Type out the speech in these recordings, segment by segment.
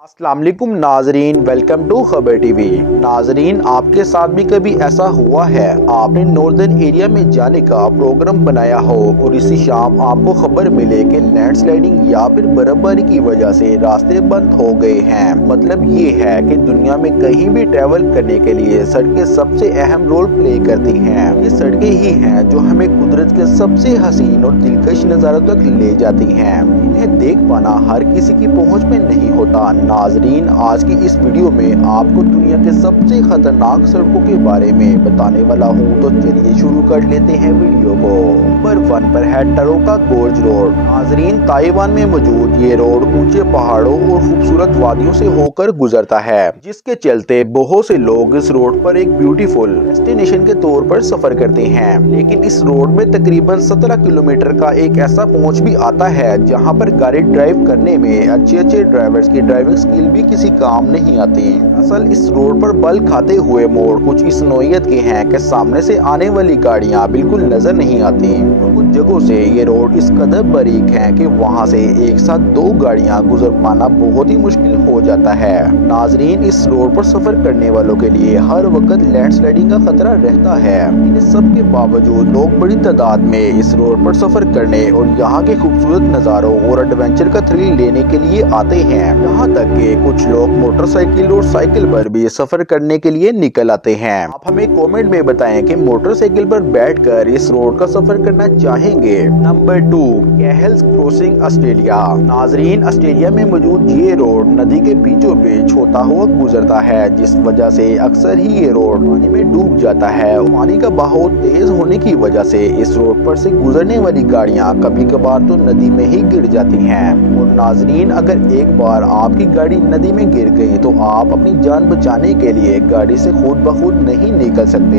अस्सलाम वालेकुम नाजरीन, वेलकम टू खबर टीवी। नाजरीन, आपके साथ भी कभी ऐसा हुआ है आपने नॉर्दर्न एरिया में जाने का प्रोग्राम बनाया हो और इसी शाम आपको खबर मिले कि लैंडस्लाइडिंग या फिर बर्फबारी की वजह से रास्ते बंद हो गए हैं। मतलब ये है कि दुनिया में कहीं भी ट्रैवल करने के लिए सड़कें सबसे अहम रोल प्ले करती हैं। ये सड़कें ही हैं जो हमें कुदरत के सबसे हसीन और दिलकश नज़ारों तक ले जाती हैं। इन्हें देख पाना हर किसी की पहुंच में नहीं होता। नाजरीन, आज की इस वीडियो में आपको दुनिया के सबसे खतरनाक सड़कों के बारे में बताने वाला हूँ। तो चलिए शुरू कर लेते हैं वीडियो को। नंबर 1 पर है टरोका गोर्ज रोड। नाजरीन, ताइवान में मौजूद ये रोड ऊंचे पहाड़ों और खूबसूरत वादियों से होकर गुजरता है, जिसके चलते बहुत से लोग इस रोड पर एक ब्यूटीफुल डेस्टिनेशन के तौर पर सफर करते हैं। लेकिन इस रोड में तकरीबन 17 किलोमीटर का एक ऐसा पहुंच भी आता है जहां पर गाड़ी ड्राइव करने में अच्छे ड्राइवर्स की ड्राइविंग स्किल भी किसी काम नहीं आती। असल इस रोड पर बल खाते हुए मोड़ कुछ इस नौइयत के हैं कि सामने से आने वाली गाड़ियां बिल्कुल नजर नहीं आती और कुछ जगहों से ये रोड इस कदर बारीक है कि वहां से एक साथ 2 गाड़ियां गुजर पाना बहुत ही मुश्किल हो जाता है। नाजरीन, इस रोड पर सफर करने वालों के लिए हर वक्त लैंडस्लाइडिंग का खतरा रहता है। इन सब के बावजूद लोग बड़ी तादाद में इस रोड पर सफर करने और यहाँ के खूबसूरत नज़ारों और एडवेंचर का थ्रिल लेने के लिए आते हैं। यहाँ तक कि कुछ लोग मोटरसाइकिल और साइकिल पर भी सफर करने के लिए निकल आते हैं। आप हमें कमेंट में बताएं कि मोटरसाइकिल पर बैठकर इस रोड का सफर करना चाहेंगे। Number 2, Cahill's Crossing Australia. नाजरीन, ऑस्ट्रेलिया में मौजूद ये रोड नदी के बीचों बीच होता हुआ गुजरता है, जिस वजह से अक्सर ही ये रोड पानी में डूब जाता है। पानी का बहाव तेज होने की वजह से इस रोड पर से गुजरने वाली गाड़ियां कभी कभार तो नदी में ही गिर जाती हैं। और नाजरीन, अगर एक बार आपकी गाड़ी नदी में गिर गई तो आप अपनी जान बचाने के लिए गाड़ी से खुद ब खुद नहीं निकल सकते।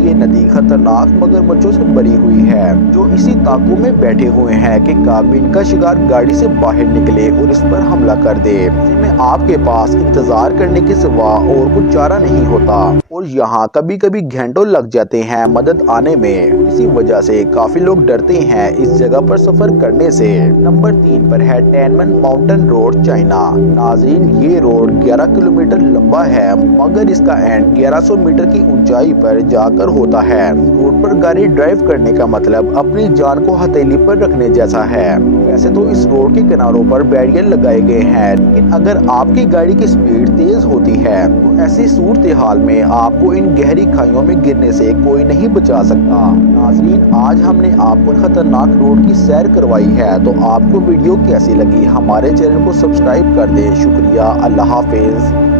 ये नदी खतरनाक मगरमच्छों से भरी हुई है जो इसी ताकू में बैठे हुए हैं कि कब इनका शिकार गाड़ी से बाहर निकले और इस पर हमला कर दे। ऐसे में आपके पास इंतजार करने के सिवा और कुछ चारा नहीं होता और यहाँ कभी कभी घंटों लग जाते हैं मदद आने में। इसी वजह से काफी लोग डरते हैं इस जगह पर सफर करने से। नंबर 3 पर है टैनमन माउंटेन रोड, चाइना। नाजरीन, ये रोड 11 किलोमीटर लंबा है मगर इसका एंड 1100 मीटर की ऊंचाई पर जाकर होता है। रोड पर गाड़ी ड्राइव करने का मतलब अपनी जान को हथेली पर रखने जैसा है। वैसे तो इस रोड के किनारों पर बैरियर लगाए गए हैं, लेकिन अगर आपकी गाड़ी की स्पीड तेज होती है तो ऐसी सूरत हाल में आपको इन गहरी खाइयों में गिरने से कोई नहीं बचा सकता। नाजरीन, आज हमने आपको खतरनाक रोड की सैर करवाई है, तो आपको वीडियो कैसी लगी हमारे चैनल को सब्सक्राइब कर दे। शुक्रिया, अल्लाह हाफिज।